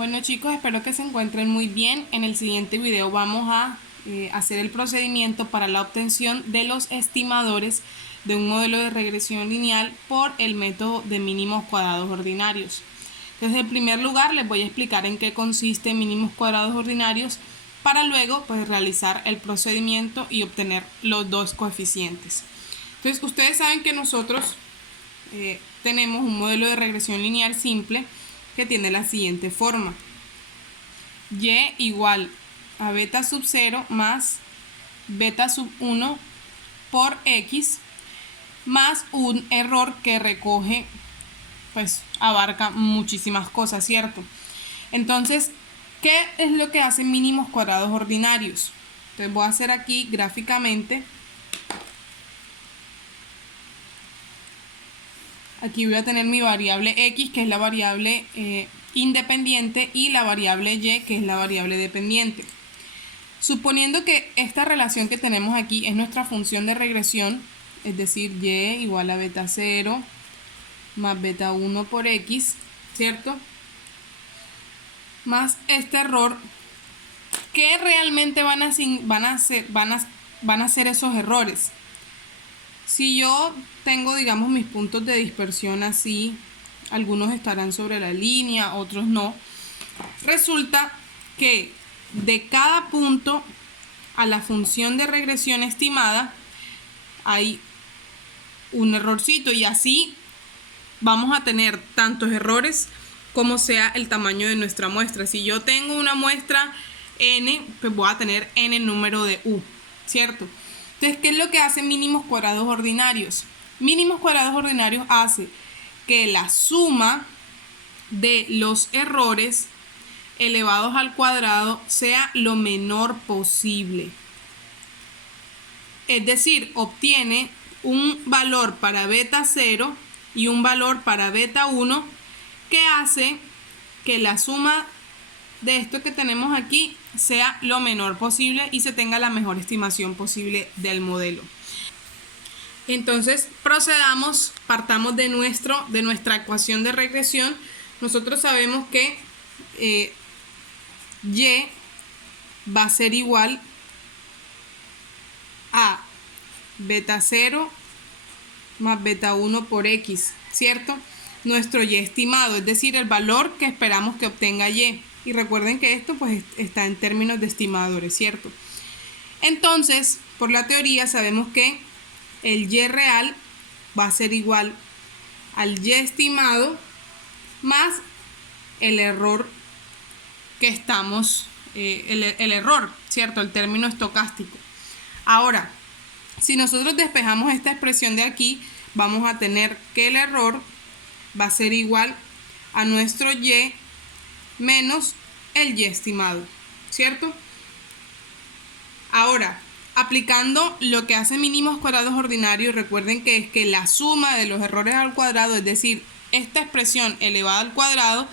Bueno chicos, espero que se encuentren muy bien. En el siguiente video vamos a hacer el procedimiento para la obtención de los estimadores de un modelo de regresión lineal por el método de mínimos cuadrados ordinarios. Entonces, en primer lugar les voy a explicar en qué consiste mínimos cuadrados ordinarios para luego realizar el procedimiento y obtener los dos coeficientes. Entonces, ustedes saben que nosotros tenemos un modelo de regresión lineal simple que tiene la siguiente forma: y igual a beta sub 0 más beta sub 1 por x más un error que recoge, pues abarca muchísimas cosas, ¿cierto? Entonces, ¿qué es lo que hacen mínimos cuadrados ordinarios? Entonces voy a hacer aquí gráficamente. Aquí voy a tener mi variable x, que es la variable independiente, y la variable y, que es la variable dependiente. Suponiendo que esta relación que tenemos aquí es nuestra función de regresión, es decir, y igual a beta 0 más beta 1 por x, ¿cierto? Más este error, ¿qué realmente van a ser esos errores? Si yo tengo, digamos, mis puntos de dispersión así, algunos estarán sobre la línea, otros no. Resulta que de cada punto a la función de regresión estimada hay un errorcito, y así vamos a tener tantos errores como sea el tamaño de nuestra muestra. Si yo tengo una muestra n, pues voy a tener n número de u, ¿cierto? Entonces, ¿qué es lo que hacen mínimos cuadrados ordinarios? Mínimos cuadrados ordinarios hace que la suma de los errores elevados al cuadrado sea lo menor posible. Es decir, obtiene un valor para beta 0 y un valor para beta 1 que hace que la suma de esto que tenemos aquí sea lo menor posible y se tenga la mejor estimación posible del modelo. Entonces procedamos, partamos de nuestra ecuación de regresión. Nosotros sabemos que y va a ser igual a beta 0 más beta 1 por x, ¿cierto? Nuestro y estimado, es decir, el valor que esperamos que obtenga y. Y recuerden que esto pues está en términos de estimadores, ¿cierto? Entonces, por la teoría sabemos que el y real va a ser igual al y estimado más el error que estamos, el error, ¿cierto? El término estocástico. Ahora, si nosotros despejamos esta expresión de aquí, vamos a tener que el error va a ser igual a nuestro y menos el y estimado, ¿cierto? Ahora, aplicando lo que hace mínimos cuadrados ordinarios, recuerden que es que la suma de los errores al cuadrado, es decir, esta expresión elevada al cuadrado,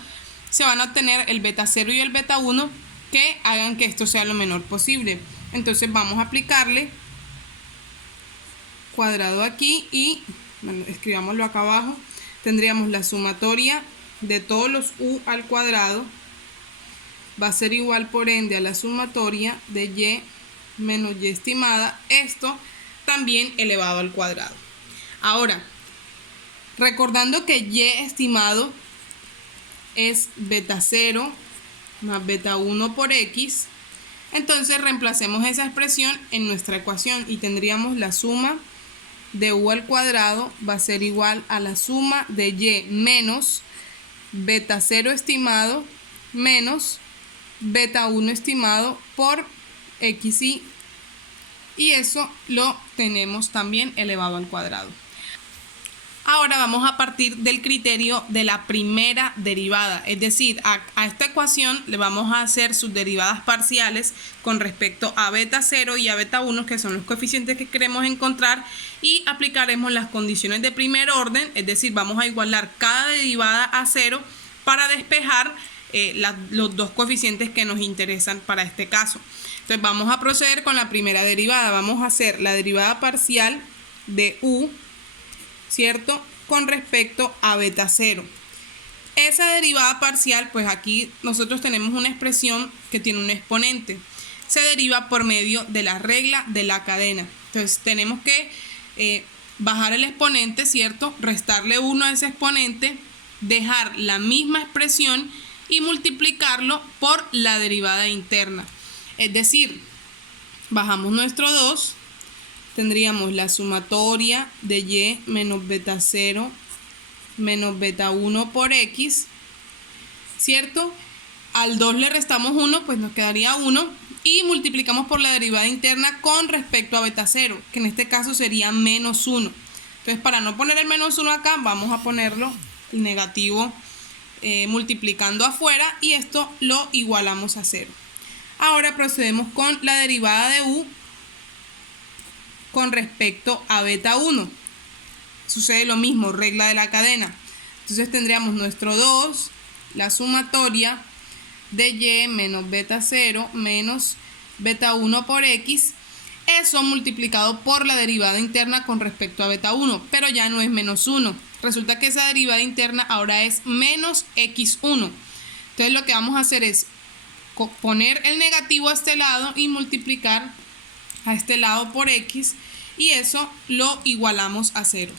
se van a obtener el beta 0 y el beta 1 que hagan que esto sea lo menor posible. Entonces vamos a aplicarle cuadrado aquí y, bueno, escribámoslo acá abajo. Tendríamos la sumatoria de todos los u al cuadrado va a ser igual por ende a la sumatoria de y menos y estimada, esto también elevado al cuadrado. Ahora, recordando que y estimado es beta 0 más beta 1 por x, entonces reemplacemos esa expresión en nuestra ecuación y tendríamos la suma de u al cuadrado va a ser igual a la suma de y menos beta 0 estimado menos beta 1 estimado por xy, y eso lo tenemos también elevado al cuadrado. Ahora vamos a partir del criterio de la primera derivada, es decir, a esta ecuación le vamos a hacer sus derivadas parciales con respecto a beta 0 y a beta 1, que son los coeficientes que queremos encontrar, y aplicaremos las condiciones de primer orden, es decir, vamos a igualar cada derivada a 0 para despejar los dos coeficientes que nos interesan para este caso. Entonces vamos a proceder con la primera derivada. Vamos a hacer la derivada parcial de u, ¿cierto?, con respecto a beta 0. Esa derivada parcial, pues aquí nosotros tenemos una expresión que tiene un exponente. Se deriva por medio de la regla de la cadena. Entonces tenemos que bajar el exponente, ¿cierto? Restarle 1 a ese exponente, dejar la misma expresión y multiplicarlo por la derivada interna. Es decir, bajamos nuestro 2, tendríamos la sumatoria de y menos beta 0 menos beta 1 por x, ¿cierto? Al 2 le restamos 1, pues nos quedaría 1 y multiplicamos por la derivada interna con respecto a beta 0, que en este caso sería menos 1. Entonces, para no poner el menos 1 acá, vamos a ponerlo el negativo multiplicando afuera y esto lo igualamos a 0. Ahora procedemos con la derivada de u con respecto a beta 1. Sucede lo mismo, regla de la cadena. Entonces tendríamos nuestro 2, la sumatoria de y menos beta 0 menos beta 1 por x. Eso multiplicado por la derivada interna con respecto a beta 1, pero ya no es menos 1. Resulta que esa derivada interna ahora es menos x1. Entonces lo que vamos a hacer es poner el negativo a este lado y multiplicar a este lado por x y eso lo igualamos a 0.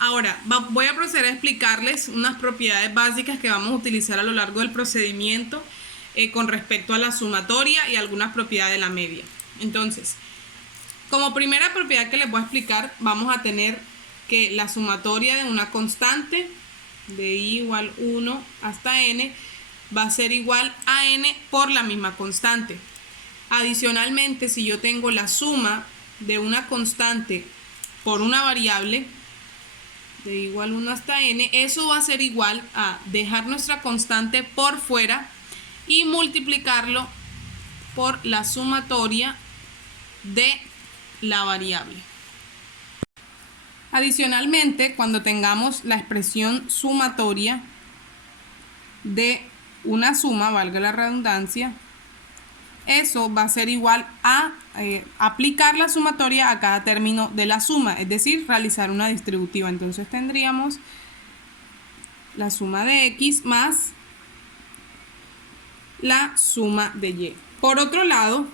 Ahora voy a proceder a explicarles unas propiedades básicas que vamos a utilizar a lo largo del procedimiento con respecto a la sumatoria y algunas propiedades de la media. Entonces, como primera propiedad que les voy a explicar, vamos a tener que la sumatoria de una constante de i igual 1 hasta n va a ser igual a n por la misma constante. Adicionalmente, si yo tengo la suma de una constante por una variable de igual 1 hasta n, eso va a ser igual a dejar nuestra constante por fuera y multiplicarlo por la sumatoria de la variable. Adicionalmente, cuando tengamos la expresión sumatoria de una suma, valga la redundancia, eso va a ser igual a aplicar la sumatoria a cada término de la suma, es decir, realizar una distributiva. Entonces tendríamos la suma de x más la suma de y. Por otro lado,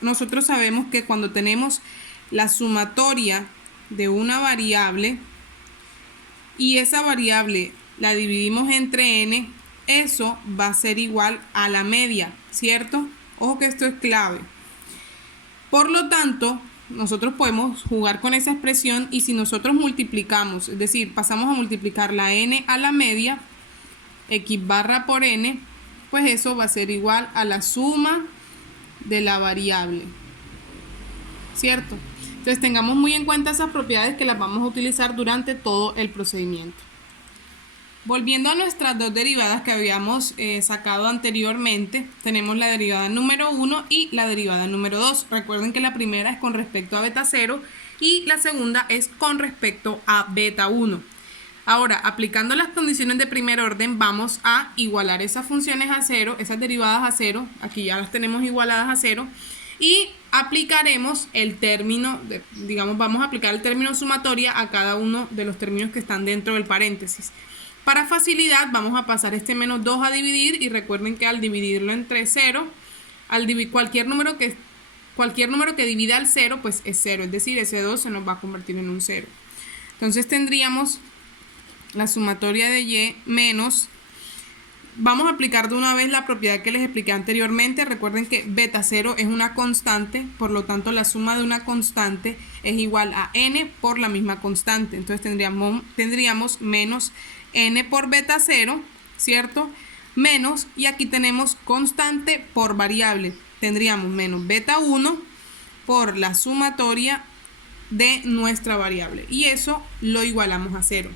nosotros sabemos que cuando tenemos la sumatoria de una variable y esa variable la dividimos entre n, eso va a ser igual a la media, ¿cierto? Ojo que esto es clave. Por lo tanto, nosotros podemos jugar con esa expresión y si nosotros multiplicamos, es decir, pasamos a multiplicar la n a la media, x barra por n, pues eso va a ser igual a la suma de la variable, ¿cierto? Entonces tengamos muy en cuenta esas propiedades que las vamos a utilizar durante todo el procedimiento. Volviendo a nuestras dos derivadas que habíamos sacado anteriormente, tenemos la derivada número 1 y la derivada número 2. Recuerden que la primera es con respecto a beta 0 y la segunda es con respecto a beta 1. Ahora, aplicando las condiciones de primer orden, vamos a igualar esas funciones a 0, esas derivadas a 0, aquí ya las tenemos igualadas a 0, y aplicaremos el término, digamos, vamos a aplicar el término sumatoria a cada uno de los términos que están dentro del paréntesis. Para facilidad vamos a pasar este menos 2 a dividir y recuerden que al dividirlo entre 0, cualquier número que divida al 0 pues es 0, es decir, ese 2 se nos va a convertir en un 0. Entonces tendríamos la sumatoria de y menos, vamos a aplicar de una vez la propiedad que les expliqué anteriormente. Recuerden que beta 0 es una constante, por lo tanto la suma de una constante es igual a n por la misma constante. Entonces tendríamos menos n por beta 0, ¿cierto? Menos, y aquí tenemos constante por variable. Tendríamos menos beta 1 por la sumatoria de nuestra variable. Y eso lo igualamos a 0.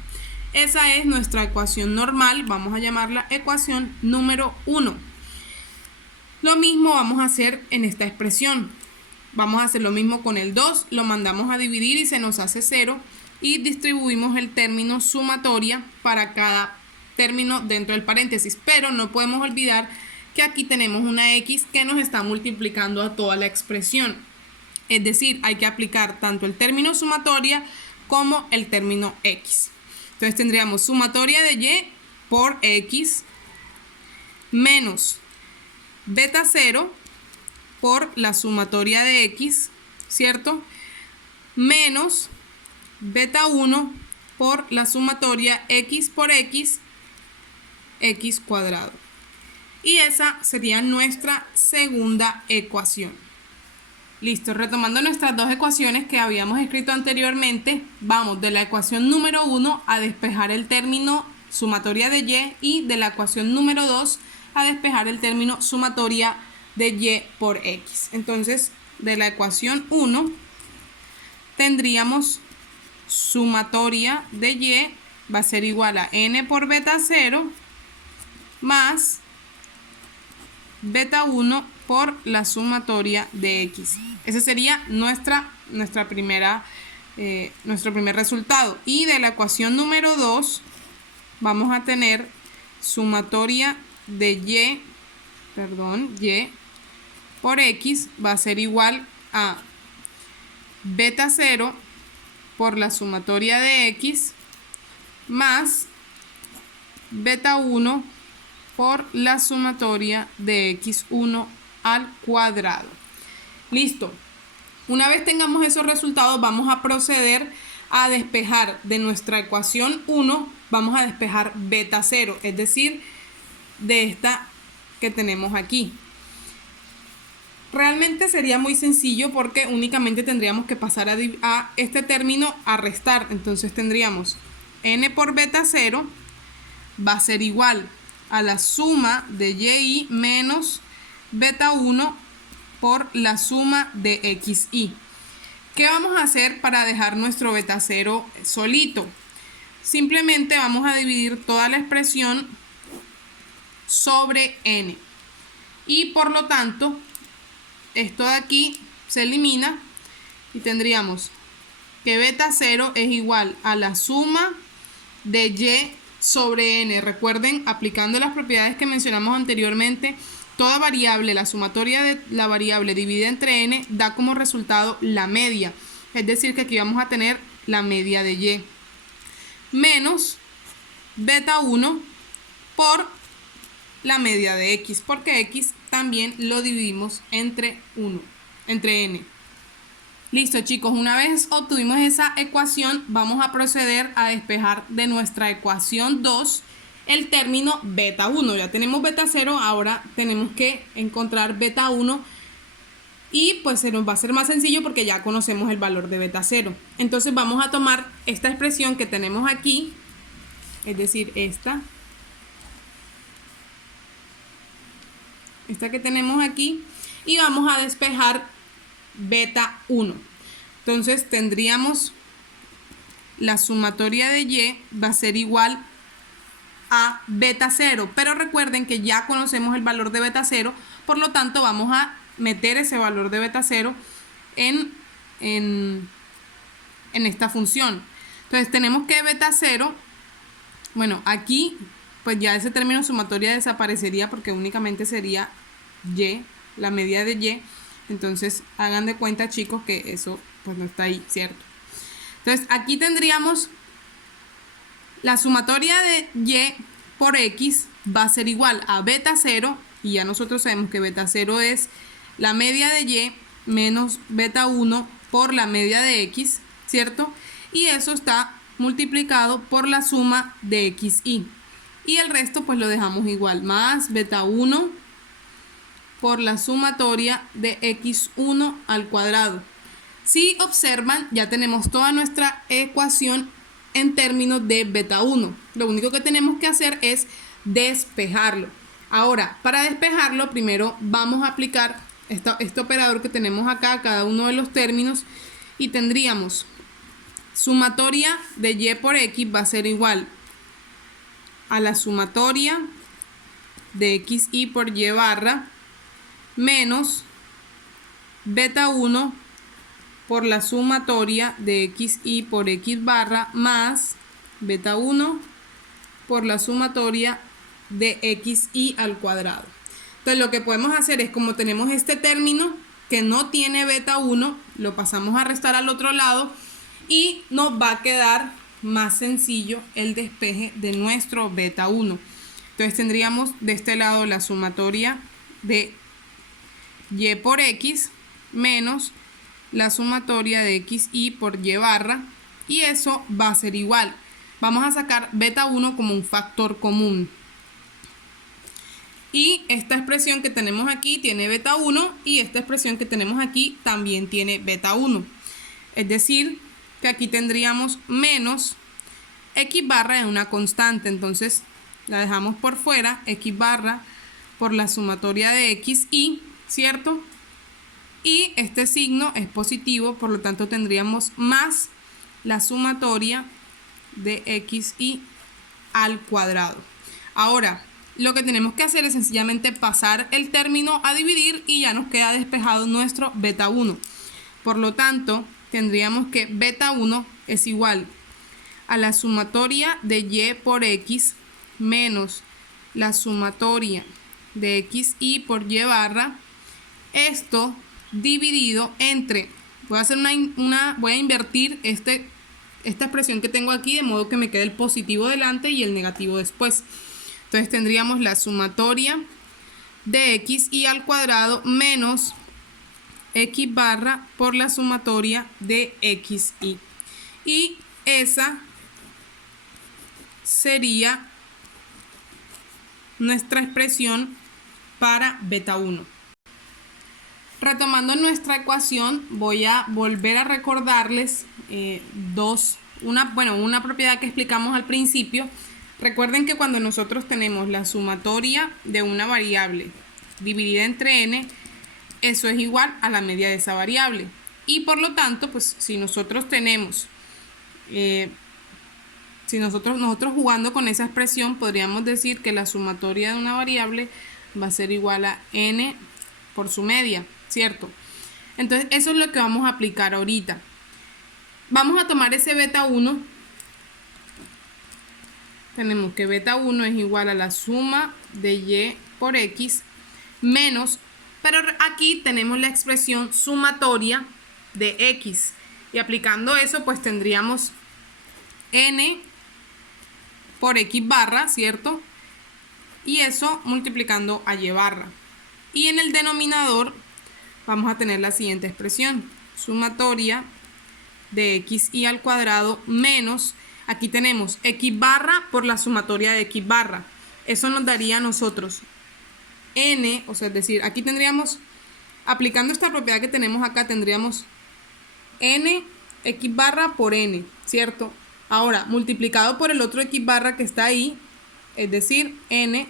Esa es nuestra ecuación normal, vamos a llamarla ecuación número 1. Lo mismo vamos a hacer en esta expresión. Vamos a hacer lo mismo con el 2, lo mandamos a dividir y se nos hace 0. Y distribuimos el término sumatoria para cada término dentro del paréntesis. Pero no podemos olvidar que aquí tenemos una x que nos está multiplicando a toda la expresión. Es decir, hay que aplicar tanto el término sumatoria como el término x. Entonces tendríamos sumatoria de y por x menos beta 0 por la sumatoria de x, ¿cierto? Menos beta 1 por la sumatoria x por x, x cuadrado. Y esa sería nuestra segunda ecuación. Listo, retomando nuestras dos ecuaciones que habíamos escrito anteriormente, vamos de la ecuación número 1 a despejar el término sumatoria de y de la ecuación número 2 a despejar el término sumatoria de y por x. Entonces, de la ecuación 1 tendríamos sumatoria de y va a ser igual a n por beta 0 más beta 1 por la sumatoria de x. Ese sería nuestro primer resultado. Y de la ecuación número 2 vamos a tener sumatoria de y por x va a ser igual a beta 0 por la sumatoria de x más beta 1 por la sumatoria de x1 al cuadrado. Listo. Una vez tengamos esos resultados, vamos a proceder a despejar de nuestra ecuación 1, vamos a despejar beta 0, es decir, de esta que tenemos aquí. Realmente sería muy sencillo porque únicamente tendríamos que pasar a este término a restar. Entonces tendríamos n por beta 0 va a ser igual a la suma de y menos beta 1 por la suma de xy. ¿Qué vamos a hacer para dejar nuestro beta 0 solito? Simplemente vamos a dividir toda la expresión sobre n. Y por lo tanto, esto de aquí se elimina y tendríamos que beta 0 es igual a la suma de y sobre n. Recuerden, aplicando las propiedades que mencionamos anteriormente, toda variable, la sumatoria de la variable dividida entre n da como resultado la media. Es decir, que aquí vamos a tener la media de y. Menos beta 1 por la media de x, porque x también lo dividimos entre n. Listo, chicos, una vez obtuvimos esa ecuación, vamos a proceder a despejar de nuestra ecuación 2 el término beta 1. Ya tenemos beta 0, ahora tenemos que encontrar beta 1 y pues se nos va a hacer más sencillo porque ya conocemos el valor de beta 0. Entonces vamos a tomar esta expresión que tenemos aquí, es decir, esta que tenemos aquí, y vamos a despejar beta 1. Entonces tendríamos la sumatoria de y va a ser igual a beta 0, pero recuerden que ya conocemos el valor de beta 0, por lo tanto vamos a meter ese valor de beta 0 en esta función. Entonces tenemos que beta 0, bueno, aquí pues ya ese término sumatoria desaparecería porque únicamente sería y, la media de y. Entonces hagan de cuenta, chicos, que eso pues no está ahí, ¿cierto? Entonces aquí tendríamos la sumatoria de y por x va a ser igual a beta 0, y ya nosotros sabemos que beta 0 es la media de y menos beta 1 por la media de x, ¿cierto? Y eso está multiplicado por la suma de xy. Y el resto pues lo dejamos igual, más beta 1 por la sumatoria de x1 al cuadrado. Si observan, ya tenemos toda nuestra ecuación en términos de beta 1. Lo único que tenemos que hacer es despejarlo. Ahora, para despejarlo, primero vamos a aplicar este operador que tenemos acá a cada uno de los términos, y tendríamos sumatoria de y por x va a ser igual a la sumatoria de xy por y barra menos beta 1 por la sumatoria de xy por x barra más beta 1 por la sumatoria de xy al cuadrado. Entonces lo que podemos hacer es, como tenemos este término que no tiene beta 1, lo pasamos a restar al otro lado y nos va a quedar más sencillo el despeje de nuestro beta 1. Entonces tendríamos de este lado la sumatoria de y por x menos la sumatoria de xy por y barra, y eso va a ser igual. Vamos a sacar beta 1 como un factor común. Y esta expresión que tenemos aquí tiene beta 1 y esta expresión que tenemos aquí también tiene beta 1. Es decir, que aquí tendríamos menos x barra de una constante. Entonces la dejamos por fuera, x barra por la sumatoria de xy, ¿cierto? Y este signo es positivo, por lo tanto tendríamos más la sumatoria de xy al cuadrado. Ahora, lo que tenemos que hacer es sencillamente pasar el término a dividir y ya nos queda despejado nuestro beta 1. Por lo tanto, tendríamos que beta 1 es igual a la sumatoria de y por x menos la sumatoria de xy por y barra. Esto dividido entre, voy a invertir esta expresión que tengo aquí de modo que me quede el positivo delante y el negativo después. Entonces tendríamos la sumatoria de xy al cuadrado menos x barra por la sumatoria de xy. Y esa sería nuestra expresión para beta 1. Retomando nuestra ecuación, voy a volver a recordarles una propiedad que explicamos al principio. Recuerden que cuando nosotros tenemos la sumatoria de una variable dividida entre n, eso es igual a la media de esa variable. Y por lo tanto, pues si nosotros tenemos, nosotros jugando con esa expresión, podríamos decir que la sumatoria de una variable va a ser igual a n por su media, ¿cierto? Entonces eso es lo que vamos a aplicar ahorita. Vamos a tomar ese beta 1. Tenemos que beta 1 es igual a la suma de y por x menos, pero aquí tenemos la expresión sumatoria de x. Y aplicando eso, pues tendríamos n por x barra, ¿cierto? Y eso multiplicando a y barra. Y en el denominador vamos a tener la siguiente expresión. Sumatoria de xy al cuadrado menos, aquí tenemos x barra por la sumatoria de x barra. Eso nos daría a nosotros n, o sea, es decir, aquí tendríamos, aplicando esta propiedad que tenemos acá, tendríamos n x barra por n, ¿cierto? Ahora, multiplicado por el otro x barra que está ahí, es decir, n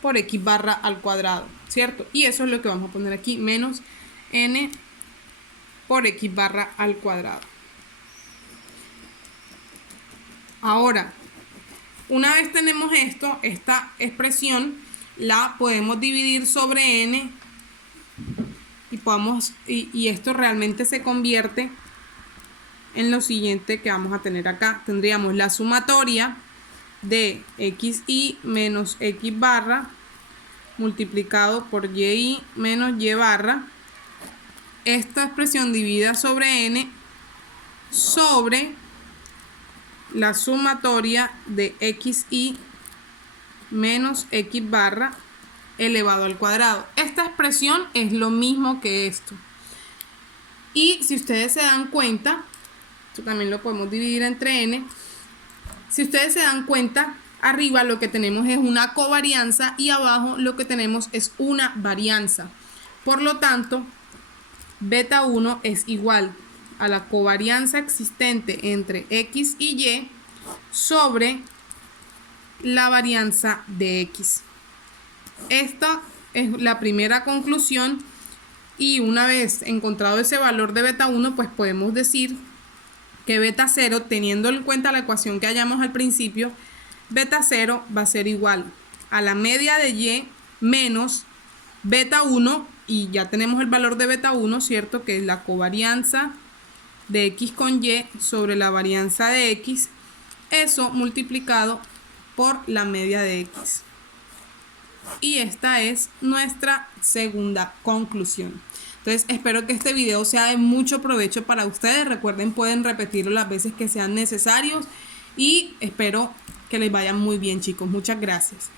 por x barra al cuadrado, ¿cierto? Y eso es lo que vamos a poner aquí, menos n por x barra al cuadrado. Ahora, una vez tenemos esto, esta expresión la podemos dividir sobre n y esto realmente se convierte en lo siguiente que vamos a tener acá. Tendríamos la sumatoria de xy menos x barra multiplicado por y menos y barra. Esta expresión dividida sobre n sobre la sumatoria de xy menos x barra elevado al cuadrado. Esta expresión es lo mismo que esto. Y si ustedes se dan cuenta, esto también lo podemos dividir entre n. Si ustedes se dan cuenta, arriba lo que tenemos es una covarianza y abajo lo que tenemos es una varianza. Por lo tanto, beta 1 es igual a la covarianza existente entre x y y sobre la varianza de x. Esta es la primera conclusión, y una vez encontrado ese valor de beta 1, pues podemos decir que beta 0, teniendo en cuenta la ecuación que hallamos al principio, beta 0 va a ser igual a la media de y menos beta 1, y ya tenemos el valor de beta 1, ¿cierto? Que es la covarianza de x con y sobre la varianza de x, eso multiplicado por la media de x. Y esta es nuestra segunda conclusión. Entonces espero que este video sea de mucho provecho para ustedes. Recuerden, pueden repetirlo las veces que sean necesarios y espero que les vaya muy bien, chicos. Muchas gracias.